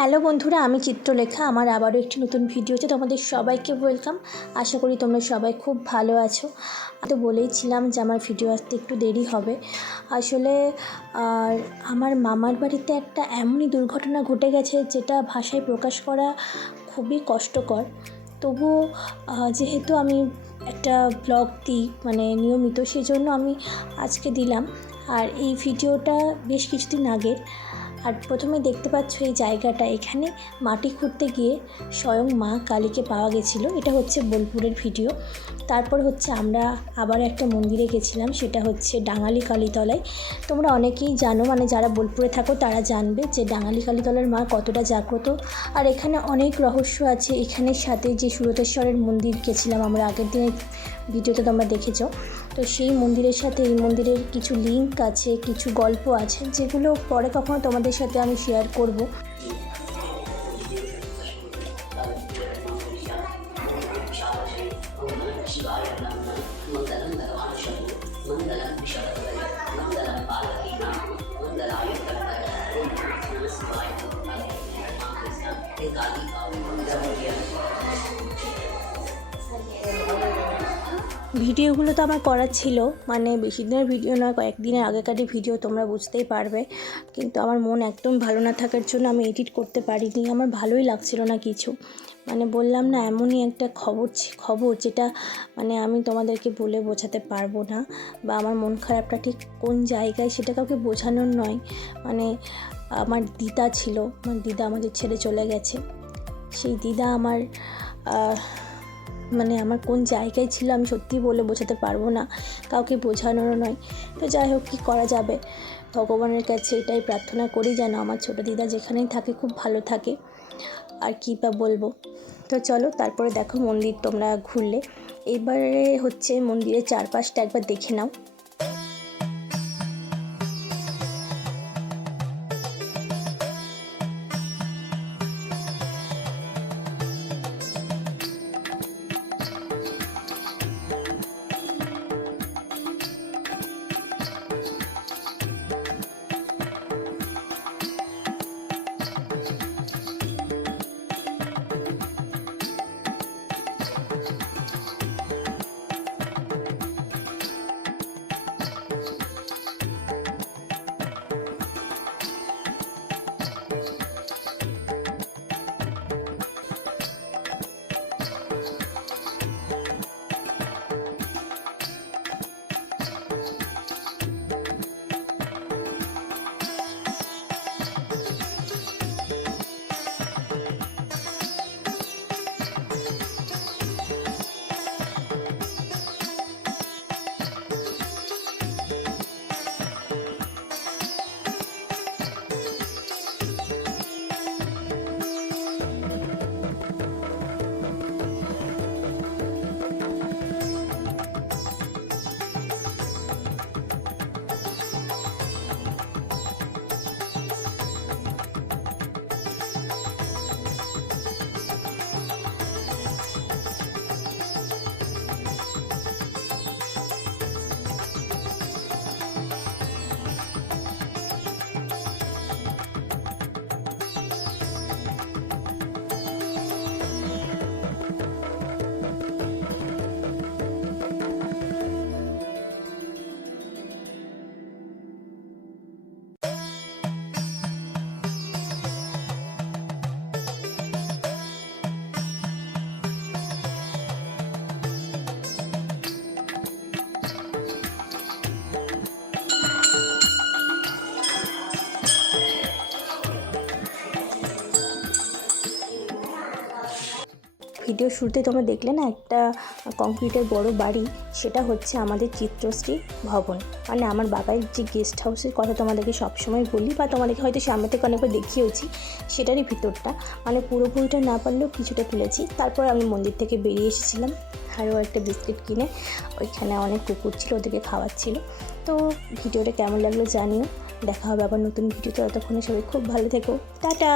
Hello বন্ধুরা, আমি চিত্রলেখা। আমার আবারও একটি নতুন ভিডিওতে তোমাদের সবাইকে ওয়েলকাম। আশা করি তোমরা সবাই খুব ভালো আছো। তো বলেইছিলাম যে আমার ভিডিও আসতে একটু দেরি হবে। আসলে আমার মামার বাড়িতে একটা এমনই দুর্ঘটনা ঘটে গেছে যেটা ভাষায় প্রকাশ করা খুবই কষ্টকর। তবুও যেহেতু আমি একটা ব্লগ দিই নিয়মিত, সেজন্য আমি আজকে দিলাম। আর এই ভিডিওটা বেশ কিছুদিন আগের। আর প্রথমে দেখতে পাচ্ছ এই জায়গাটা, এখানে মাটি খুঁড়তে গিয়ে স্বয়ং মা কালীকে পাওয়া গেছিলো। এটা হচ্ছে বোলপুরের ভিডিও। তারপর হচ্ছে আমরা আবার একটা মন্দিরে গেছিলাম, সেটা হচ্ছে ডাঙালি কালীতলায়। তোমরা অনেকেই জানো, যারা বোলপুরে থাকো তারা জানবে যে ডাঙালি কালীতলার মা কতটা জাগ্রত। আর এখানে অনেক রহস্য আছে। এখানের সাথে যে সুরতেশ্বরের মন্দির গেছিলাম আমরা আগের দিনের ভিডিওতে তোমরা দেখেছো, তো সেই মন্দিরের সাথে এই মন্দিরের কিছু লিঙ্ক আছে, কিছু গল্প আছে, যেগুলো পরে কখনো তোমাদের সাথে আমি শেয়ার করব। ভিডিওগুলো তো আমার করা ছিল, বেশি দিনের ভিডিও নয়, কয়েকদিনের আগেকারই ভিডিও, তোমরা বুঝতেই পারবে। কিন্তু আমার মন একদম ভালো না থাকার জন্য আমি এডিট করতে পারিনি। আমার ভালোই লাগছিল না কিছু। বললাম না, এমনই একটা খবর যেটা আমি তোমাদেরকে বলে বোঝাতে পারবো না, বা আমার মন খারাপটা ঠিক কোন জায়গায় সেটা কাউকে বোঝানোর নয়। আমার দিদা ছিল, আমার দিদা আমাদের ছেড়ে চলে গেছে। সেই দিদা আমার আমার কোন জায়গায় ছিল আমি সত্যিই বলে বোঝাতে পারবো না, কাউকে বোঝানোরও নয়। তো যাই হোক, কী করা যাবে, ভগবানের কাছে এটাই প্রার্থনা করি যেন আমার ছোটো দিদা যেখানেই থাকে খুব ভালো থাকে। আর কী বা বলবো। তো চলো, তারপরে দেখো মন্দির তোমরা ঘুরলে। এবারে হচ্ছে মন্দিরের চারপাশটা একবার দেখে নাও। ভিডিও শুরুতে তোমরা দেখলে না, একটা কংক্রিটের বড় বাড়ি, সেটা হচ্ছে আমাদের চিত্রশ্রী ভবন। আমার বাবার যে গেস্ট হাউসের কথা তোমাদেরকে সবসময় বলি, বা তোমাদেরকে হয়তো সামনে থেকে অনেকবার দেখিয়েছি, সেটারই ভিতরটা। পুরোপুরিটা না পারলেও কিছুটা তুলেছি। তারপর আমি মন্দির থেকে বেরিয়ে এসেছিলাম আরও একটা বিস্কিট কিনে। ওইখানে অনেক কুকুর ছিল, ওদেরকে খাওয়াচ্ছিল। তো ভিডিওটা কেমন লাগলো জানিও। দেখা হবে আবার নতুন ভিডিওতে। ততক্ষণে সবাই খুব ভালো থেকো। টাটা।